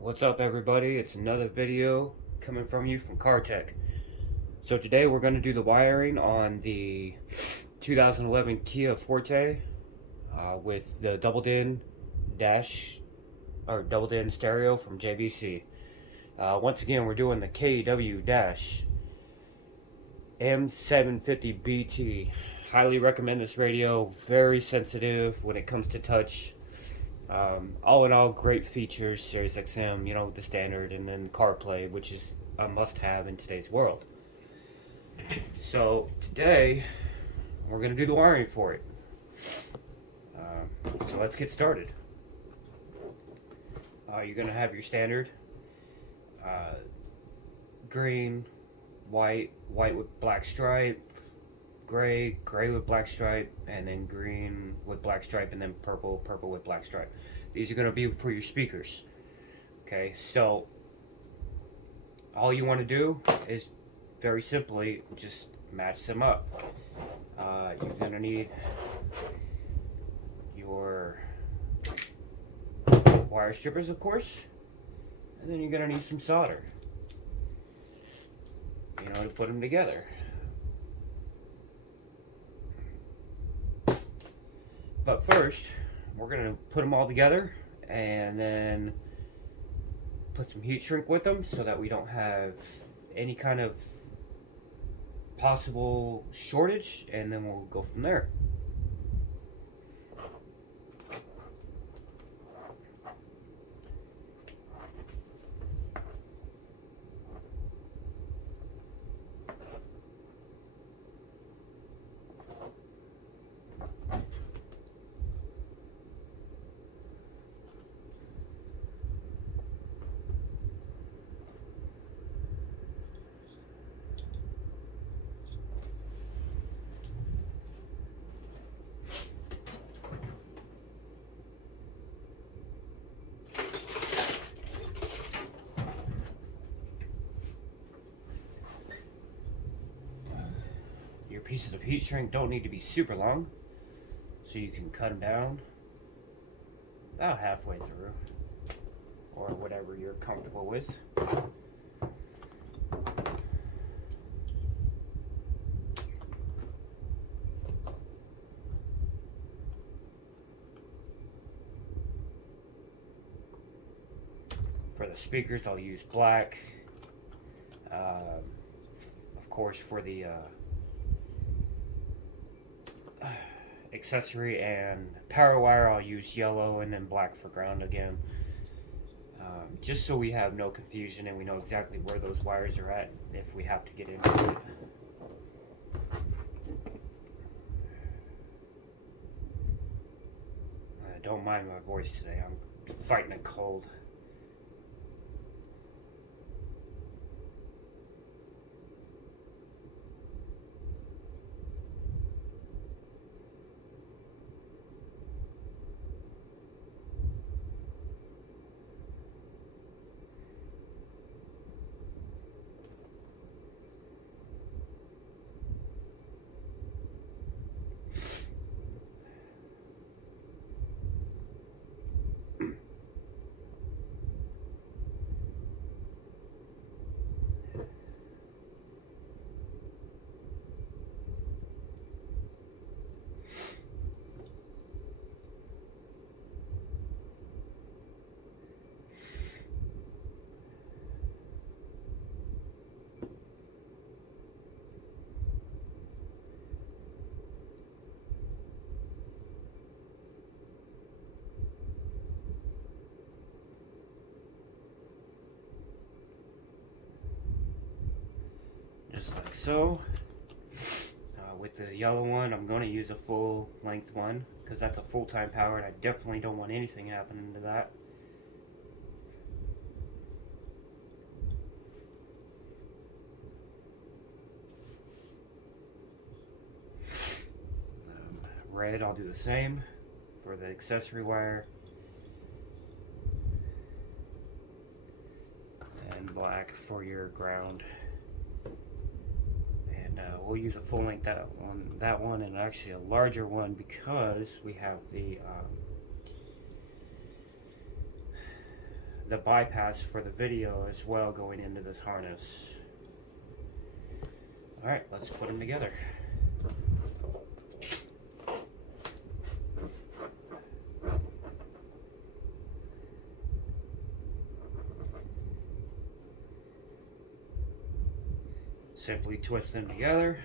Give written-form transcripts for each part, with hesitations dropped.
What's up, everybody? It's another video coming from you from Car Tech. So today we're going to do the wiring on the 2011 Kia Forte with the double-din dash or double-din stereo from JVC. Once again, we're doing the KW dash M750BT. Highly recommend this radio. Very sensitive when it comes to touch. All in all, great features. Sirius XM, the standard, and then CarPlay, which is a must-have in today's world. So today, we're going to do the wiring for it. So let's get started. You're going to have your standard green, white with black stripe, gray with black stripe, and then green with black stripe, and then purple with black stripe. These are going to be for your speakers. Okay, so all you want to do is very simply just match them up. You're going to need your wire strippers, of course, and then you're going to need some solder, to put them together. But first, we're going to put them all together and then put some heat shrink with them so that we don't have any kind of possible shortage, and then we'll go from there. Your pieces of heat shrink don't need to be super long, so you can cut them down about halfway through, or whatever you're comfortable with. For the speakers, I'll use black. Of course, for the accessory and power wire, I'll use yellow, and then black for ground again. Just so we have no confusion and we know exactly where those wires are at if we have to get into it. Don't mind my voice today, I'm fighting a cold. Just like so. With the yellow one, I'm going to use a full length one because that's a full-time power, and I definitely don't want anything happening to that. Red, I'll do the same for the accessory wire. And black for your ground. We'll use a full length that one, and actually a larger one because we have the the bypass for the video as well going into this harness. Alright, let's put them together. Simply twist them together.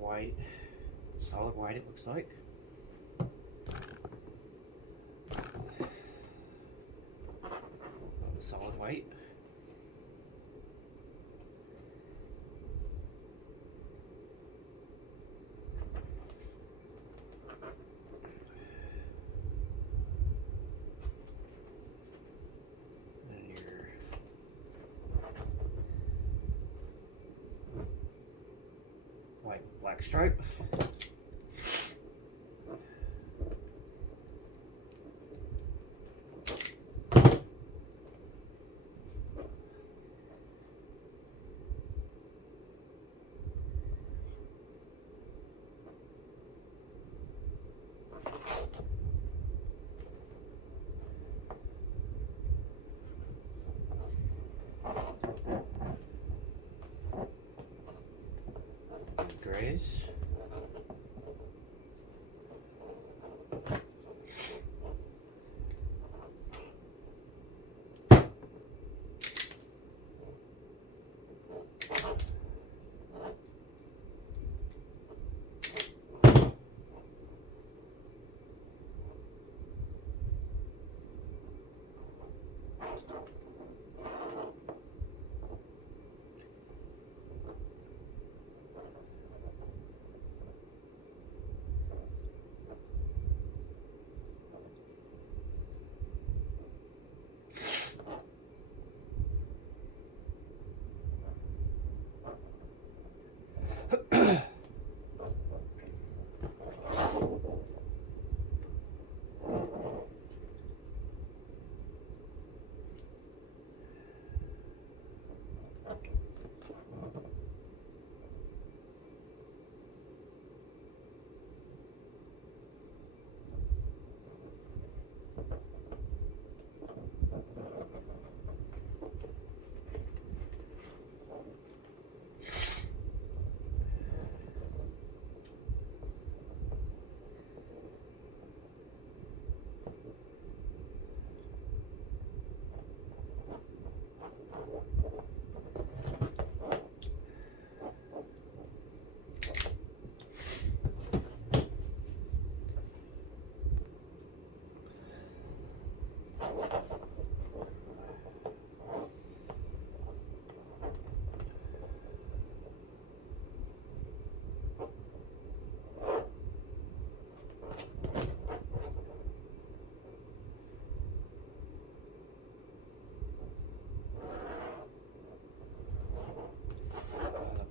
White, solid white it looks like. Solid white. And your white with black stripe. Grays.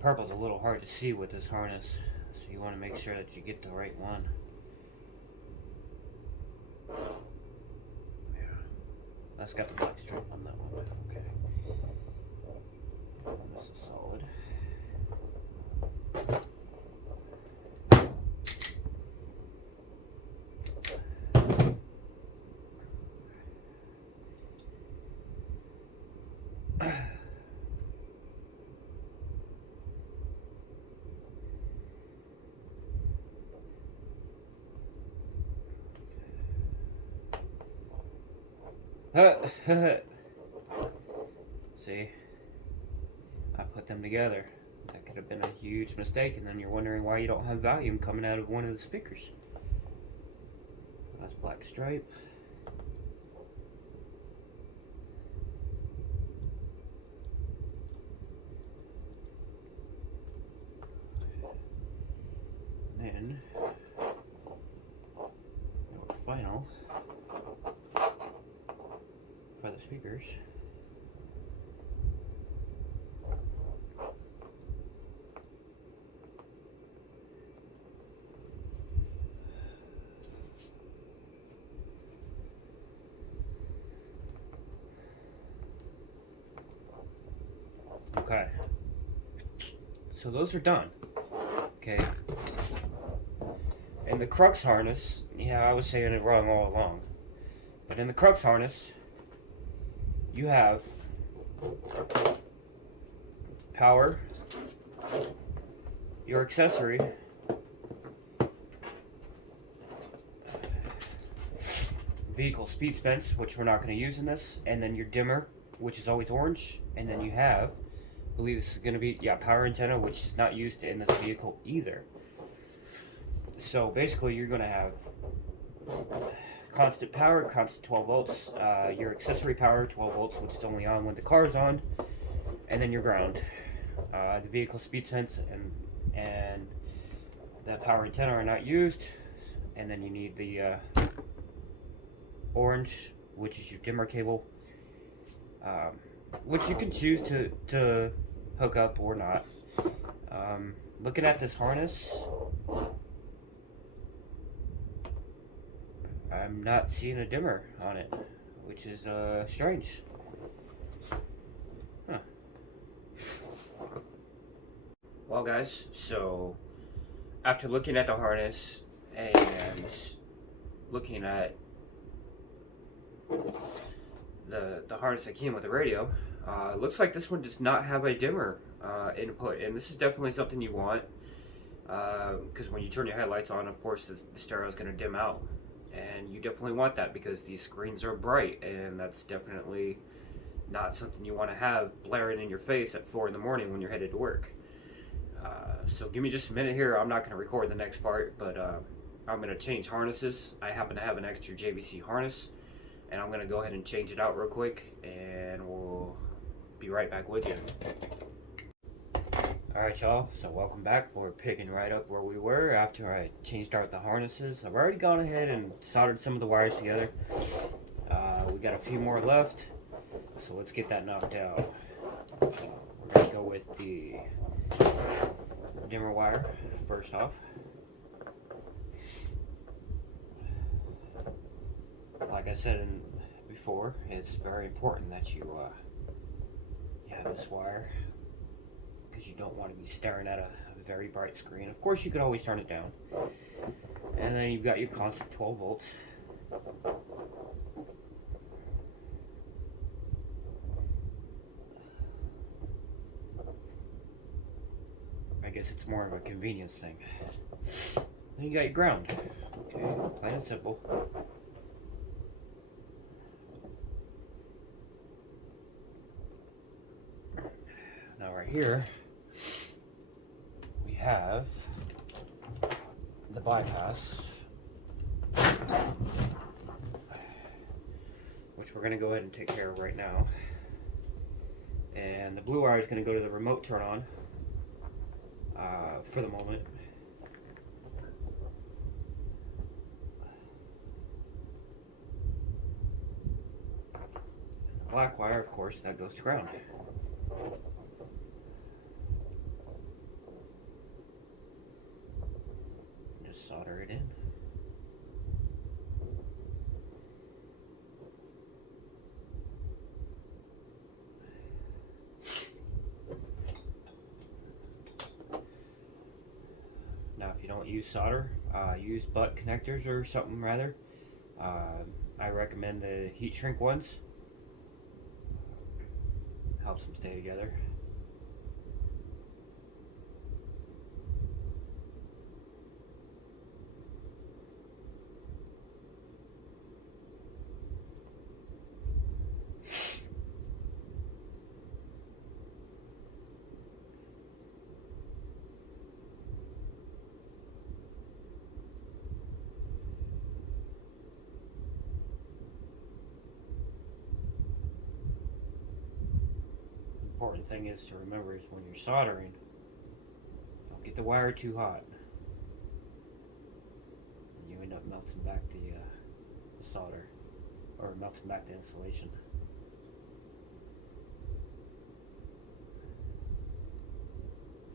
Purple's a little hard to see with this harness, so you want to make sure that you get the right one. Yeah, that's got the black strip on that one. Okay. And this is solid. See, I put them together. That could have been a huge mistake, and then you're wondering why you don't have volume coming out of one of the speakers. That's black stripe. in your final for the speakers. Okay, so those are done. Okay, and the crux harness, yeah, I was saying it wrong all along, but in the crux harness you have power, your accessory, vehicle speed fence, which we're not going to use in this, and then your dimmer, which is always orange, and then you have, I believe this is going to be, yeah, power antenna, which is not used in this vehicle either. So basically you're going to have constant power, constant 12 volts, your accessory power, 12 volts, which is only on when the car is on, and then your ground. The vehicle speed sense and the power antenna are not used, and then you need the orange, which is your dimmer cable, which you can choose to hook up or not. Looking at this harness, I'm not seeing a dimmer on it, which is strange. Huh. Well guys, so after looking at the harness and looking at the harness that came with the radio, looks like this one does not have a dimmer input, and this is definitely something you want, because when you turn your headlights on, of course the stereo is going to dim out, and you definitely want that because these screens are bright, and that's definitely not something you want to have blaring in your face at 4 in the morning when you're headed to work. So give me just a minute here. I'm not going to record the next part, but I'm going to change harnesses. I happen to have an extra JVC harness, and I'm going to go ahead and change it out real quick, and we'll be right back with you. Alright y'all, so welcome back. We're picking right up where we were after I changed out the harnesses. I've already gone ahead and soldered some of the wires together. We got a few more left, so let's get that knocked out. We're going to go with the dimmer wire first off. Like I said before, it's very important that you have this wire, because you don't want to be staring at a very bright screen. Of course, you could always turn it down. And then you've got your constant 12 volts. I guess it's more of a convenience thing. Then you got your ground. Okay, plain and simple. Now right here, we have the bypass, which we're going to go ahead and take care of right now. And the blue wire is going to go to the remote turn on for the moment. And the black wire, of course, that goes to ground. Just solder it in. Now, if you don't use solder, use butt connectors or something rather. I recommend the heat shrink ones. Helps them stay together. Important thing is to remember is when you're soldering, don't get the wire too hot. end up melting back the solder, or melting back the insulation.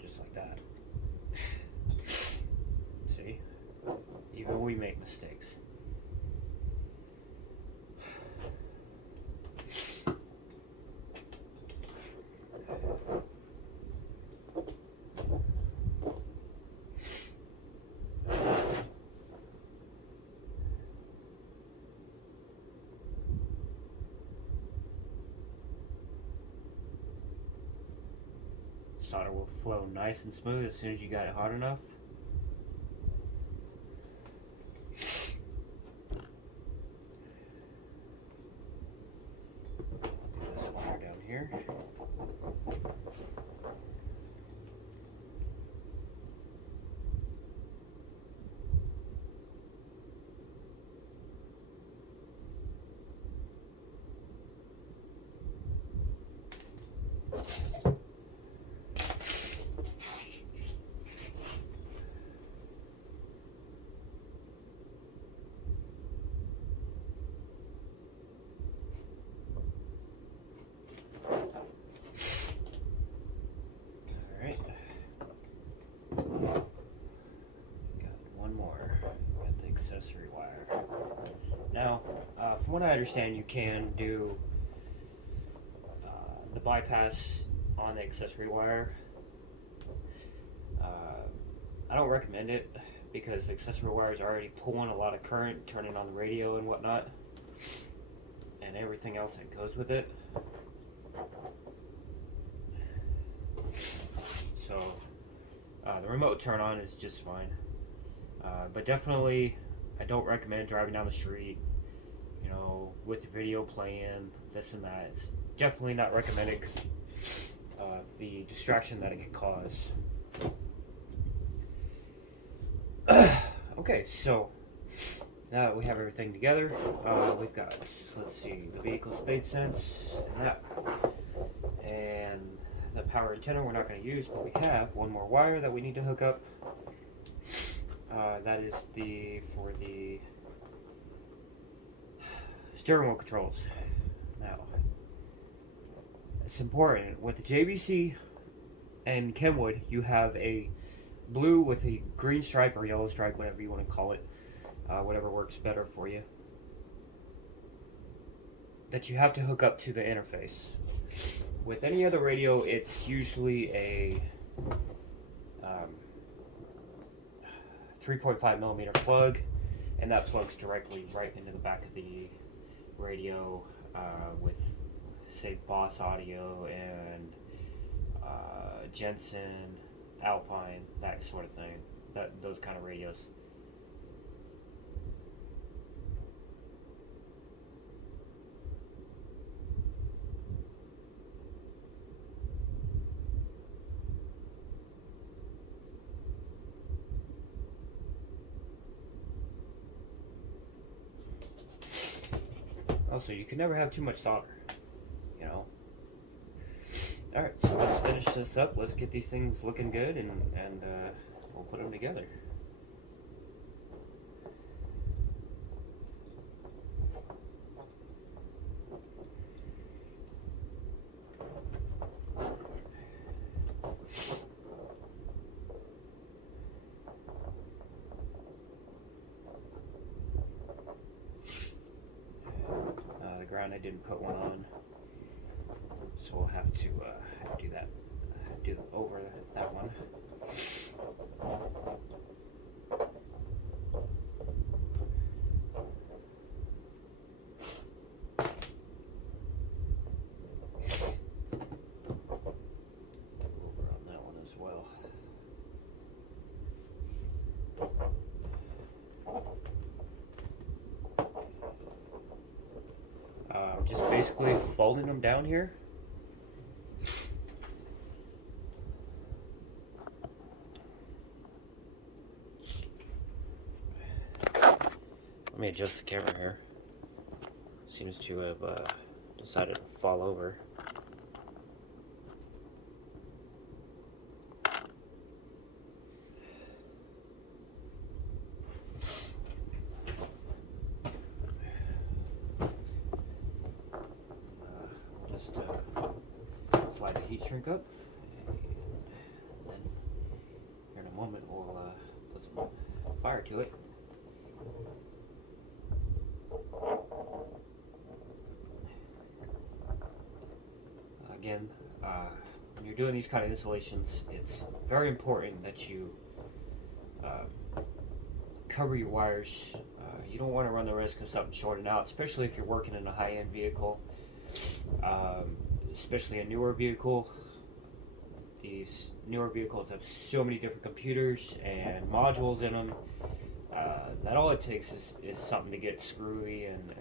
Just like that. See? Even we make mistakes. Solder will flow nice and smooth as soon as you got it hot enough. Put this wire down here. Accessory wire. Now, from what I understand, you can do the bypass on the accessory wire. I don't recommend it because the accessory wire is already pulling a lot of current, turning on the radio and whatnot, and everything else that goes with it. So, the remote turn on is just fine. But definitely, I don't recommend driving down the street, you know, with the video playing, this and that. It's definitely not recommended because of the distraction that it could cause. Okay, so now that we have everything together, we've got, let's see, the vehicle speed sense, and that, and the power antenna we're not going to use, but we have one more wire that we need to hook up. That is for the steering wheel controls. Now, it's important with the JVC and Kenwood, you have a blue with a green stripe or yellow stripe, whatever you want to call it, whatever works better for you, that you have to hook up to the interface. With any other radio, it's usually a 3.5 millimeter plug, and that plugs directly right into the back of the radio with, say, Boss Audio and Jensen, Alpine, that sort of thing. Those kind of radios. Also, you can never have too much solder, you know. Alright, so let's finish this up. Let's get these things looking good, and we'll put them together. Ground, I didn't put one on, so we'll have to do over that one. Over on that one as well. Just basically folding them down here. Let me adjust the camera here. Seems to have decided to fall over. shrink up. And then here in a moment we'll put some fire to it. Again, when you're doing these kind of installations, it's very important that you cover your wires. You don't want to run the risk of something shorting out, especially if you're working in a high-end vehicle, especially a newer vehicle. These newer vehicles have so many different computers and modules in them that all it takes is something to get screwy and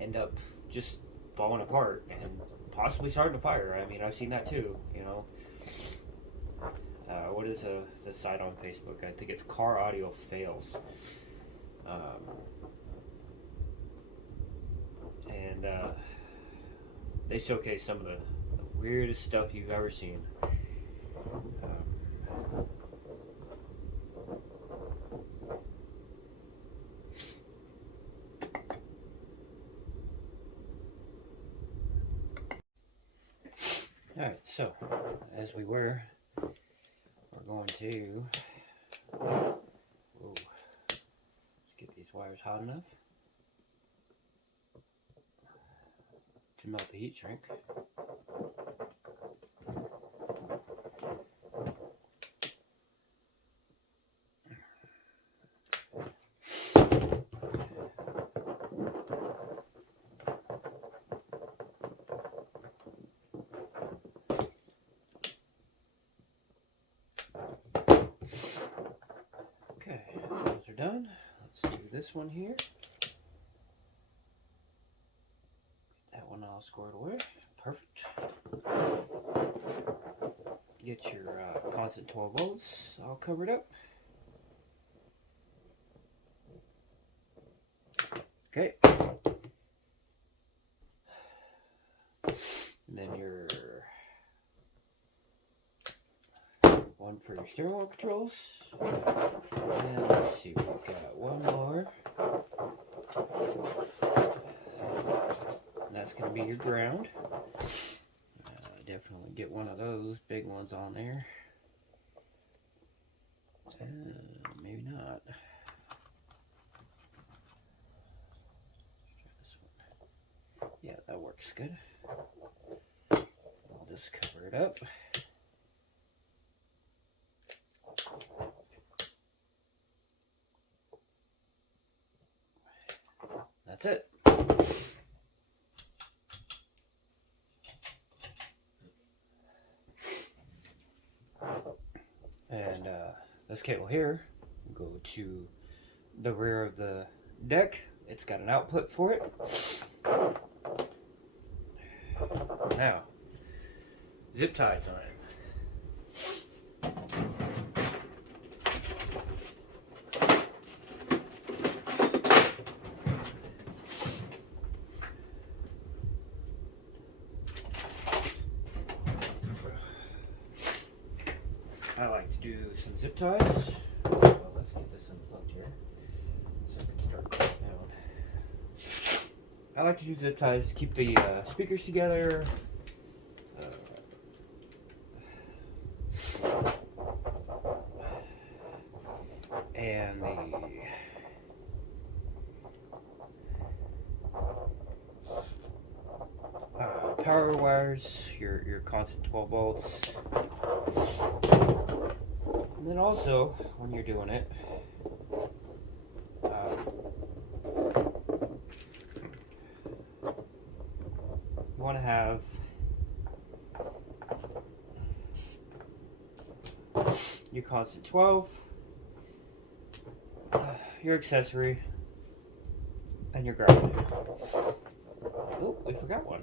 end up just falling apart and possibly starting a fire. I mean, I've seen that too, you know. What is the site on Facebook? I think it's Car Audio Fails. And they showcase some of the weirdest stuff you've ever seen. Alright, so as we were going to let's get these wires hot enough to melt the heat shrink. Okay, those are done. Let's do this one here. Get that one all squared away. Perfect. Get your constant 12 volts all covered up. Okay. And then your one for your steering wheel controls. And let's see, we've got one more. And that's going to be your ground. Definitely get one of those big ones on there. Maybe not. Try this one. Yeah, that works good. I'll just cover it up. That's it. And this cable here will go to the rear of the deck. It's got an output for it. Now, zip ties on it. I like to do some zip ties. Well, let's get this unplugged here so we can start cooling down. I like to use zip ties to keep the speakers together. And the power wires, your constant 12 volts. And then also, when you're doing it, you want to have your constant 12, your accessory, and your ground. Oh, we forgot one.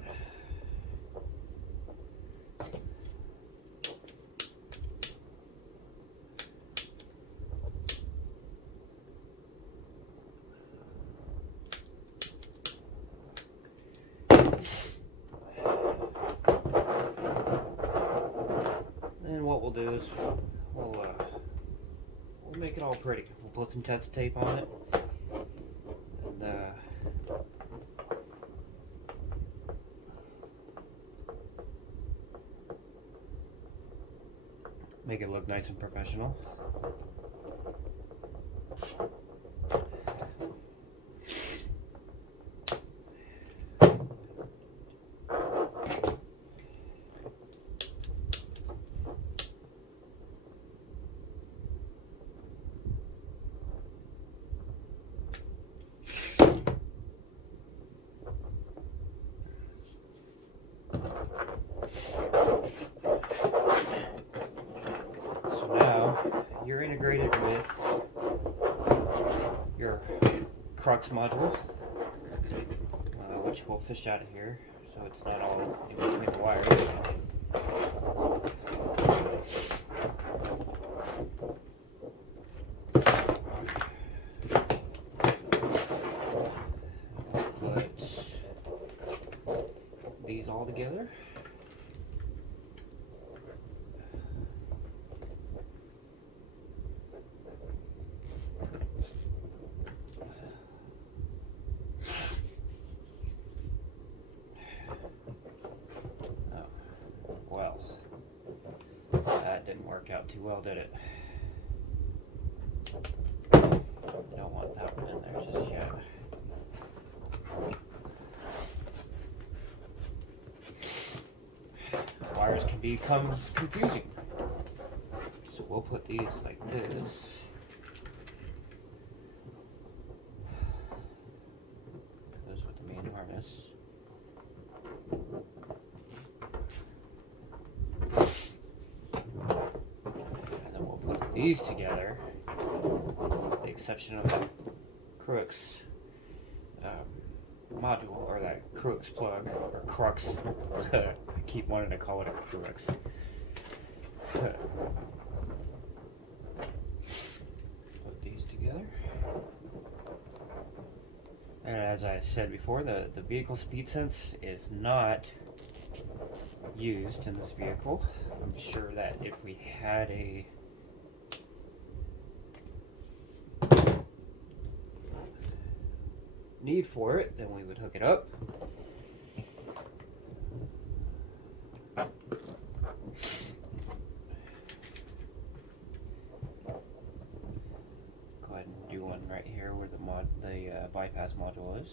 And what we'll do is we'll make it all pretty. We'll put some test tape on it, and Make it look nice and professional. You're integrated with your crux module, which we'll fish out of here so it's not all in between the wires. Put these all together. Well, that didn't work out too well, did it? Don't want that one in there just yet. Wires can become confusing. So we'll put these like this. Goes with the main harness. These together, with the exception of that crux module, or that crux plug, or crux. I keep wanting to call it a crux. Put these together. And as I said before, the vehicle speed sense is not used in this vehicle. I'm sure that if we had a need for it, then we would hook it up. Go ahead and do one right here where the bypass module is.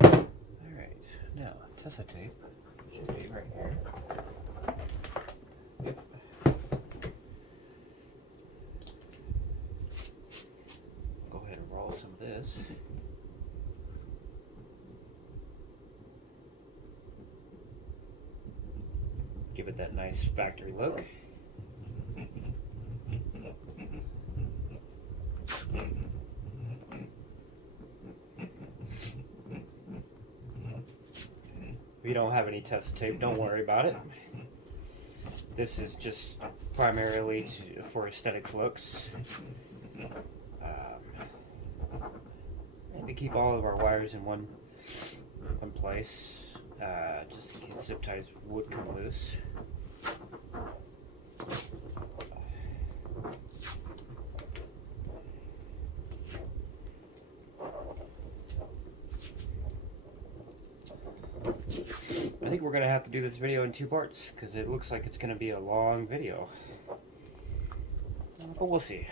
Alright, now Tessa tape should be right here. Yep. Go ahead and roll some of this. Give it that nice factory look. If you don't have any test tape, don't worry about it. This is just primarily for aesthetic looks, and to keep all of our wires in one place, just in case zip ties would come loose. I think we're going to have to do this video in 2 parts because it looks like it's going to be a long video. But we'll see.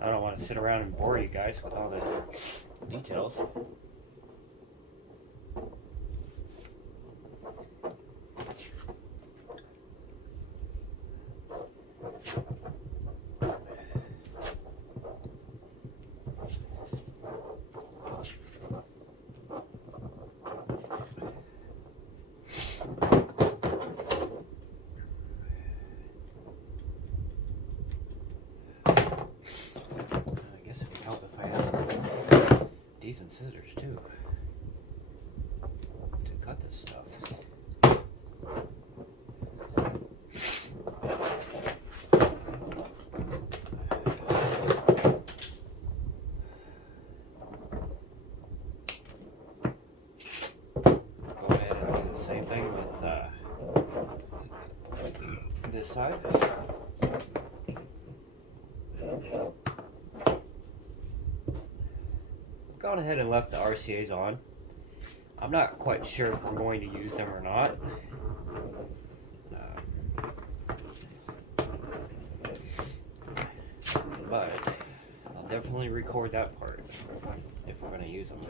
I don't want to sit around and bore you guys with all the details. Decent scissors too to cut this stuff. Go ahead and do the same thing with this side. I've gone ahead and left the RCAs on. I'm not quite sure if I'm going to use them or not. But I'll definitely record that part if we're going to use them.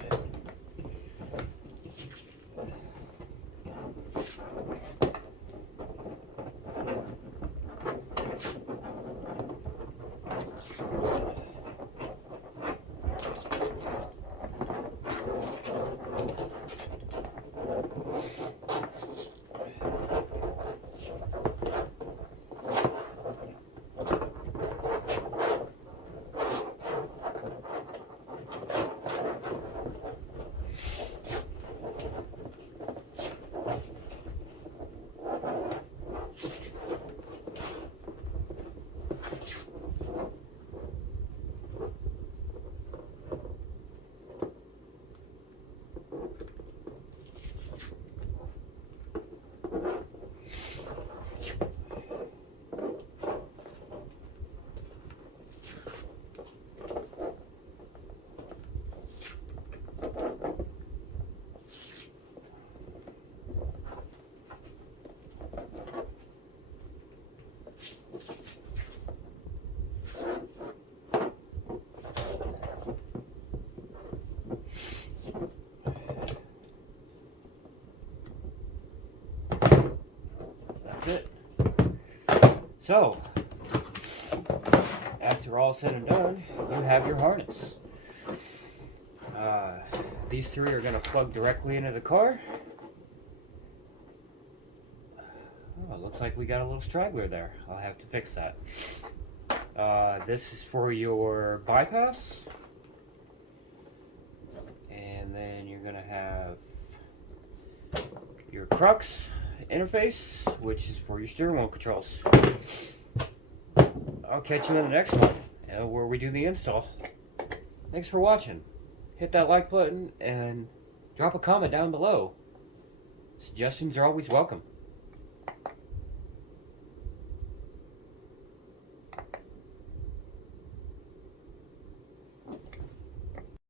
That's it. So, after all said and done, you have your harness. These three are going to plug directly into the car. Oh, it looks like we got a little straggler there. I'll have to fix that. This is for your bypass. And then you're going to have your crux interface, which is for your steering wheel controls. I'll catch you in the next one, where we do the install. Thanks for watching. Hit that like button and drop a comment down below. Suggestions are always welcome.